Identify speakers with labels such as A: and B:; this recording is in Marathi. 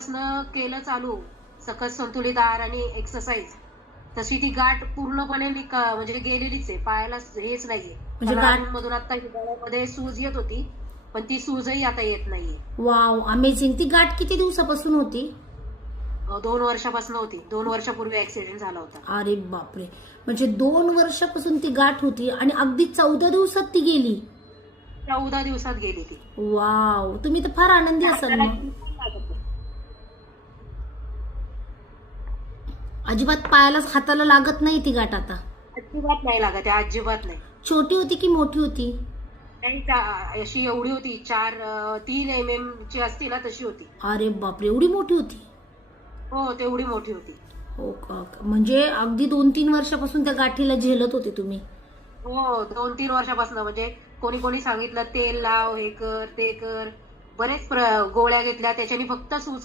A: केलं चालू. सकस संतुलित आहार आणि एक्सरसाइज तशी ती गाठ पूर्णपणे म्हणजे गेलेलीच आहे. पायाला हेच नाहीये.
B: म्हणजे
A: मधून आता हिवाळ्यामध्ये सूज येत होती पण ती सूजही आता येत नाहीये.
B: वाव अमेझिंग ती गाठ किती दिवसापासून होती?
A: दोन वर्षापासून होती. दोन वर्षापूर्वी ऍक्सिडेंट झाला होता.
B: अरे बापरे. म्हणजे दोन वर्षापासून ती गाठ होती आणि अगदी चौदा दिवसात ती गेली.
A: चौदा दिवसात गेली ती.
B: वाव. तुम्ही तर फार आनंदी असाल अजिबात पायाला हाताला लागत नाही ती गाठ आता.
A: अजिबात नाही लागत आहे, अजिबात नाही.
B: छोटी होती की मोठी होती?
A: नाही चा- अशी एवढी होती चार अं, तीन एम एम ची असती ना तशी होती.
B: अरे बापरे एवढी मोठी होती?
A: हो तेवढी मोठी होती.
B: हो का म्हणजे अगदी दोन तीन वर्षापासून त्या गाठीला झेलत होते तुम्ही?
A: हो दोन तीन वर्षापासून म्हणजे कोणी कोणी सांगितलं तेल लाव हे कर ते कर. बरेच प्र- गोळ्या घेतल्या त्याच्याने फक्त सूज